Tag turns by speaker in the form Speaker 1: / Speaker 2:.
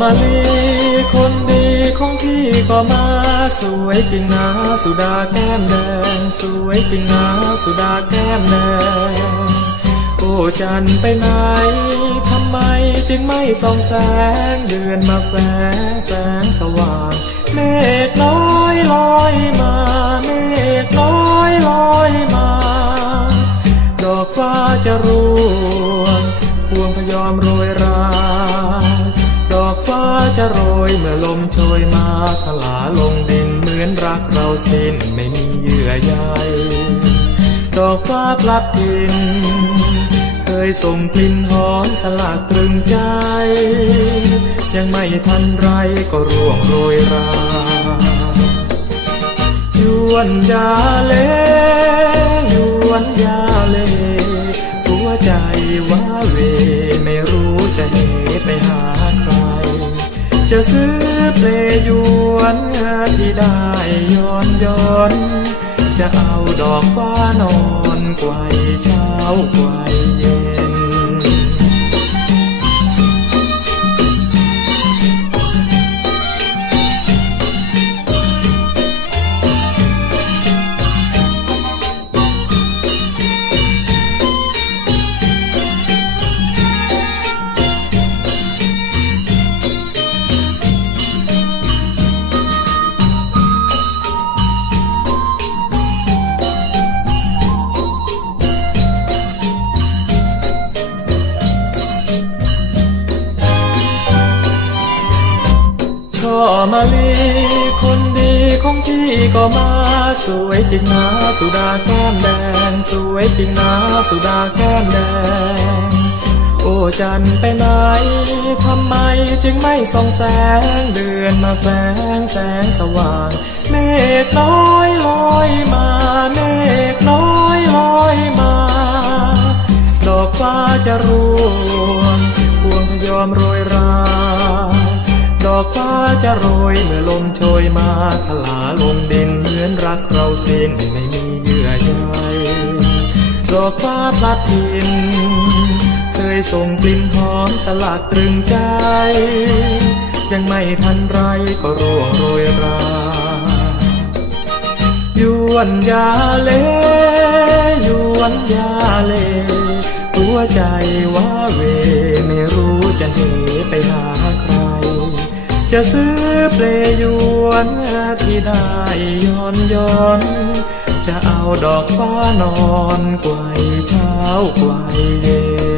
Speaker 1: มาลีคนดีของพี่ก็มา สวยจริงนะสุดาแก้มแดง สวยจริงนะสุดาแก้มแดง โอ้จันไปไหนทำไมจึงไม่ส่องแสง เดือนมาแฝงแสงสว่าง เมฆน้อยลอยมา เมฆน้อยลอยมา ดอกฟ้าจะรู จะโรยเมื่อลมโชยมาถลาลงดินเหมือนรักเราสิ้นไม่มีเยื่อใยดอกฟ้าพลัดถิ่นเคยส่งกลิ่นหอมสลากตรึงใจ ยังไม่ทันไรก็ร่วงโรยรายวนยาเลยวนยาเลหัวใจว้าเว จะซื้อเปลยวนที่ได้ย้อนย้อน จะเอาดอกฟ้านอนไกวเช้าไกวเย็น ช่อมาลีคนดีของพี่ก็มา สวยจริงนะสุดาแก้มแดง สวยจริงนะสุดาแก้มแดง โอ้จันไปไหนทำไมจึงไม่ส่องแสง เดือนมาแฝงแสงสว่าง เมฆน้อยลอยมา เมฆน้อยลอยมา ดอกฟ้าจะร่ อกฟ้าจะโรยเมื่อลมโชยมาถลาลงดินเหมือนรักเราสิ้นไม่มีเยื่อใยดอกฟ้าพลัดถิ่นเคยส่งกลิ่นหอมสลักตรึงใจ ยังไม่ทันไรก็ร่วงโรยรายวนยาเลยวนยา จะซื้อเปลยวนที่ได้ย้อนย้อน จะเอาดอกฟ้านอนไกวเช้าไกวเย็น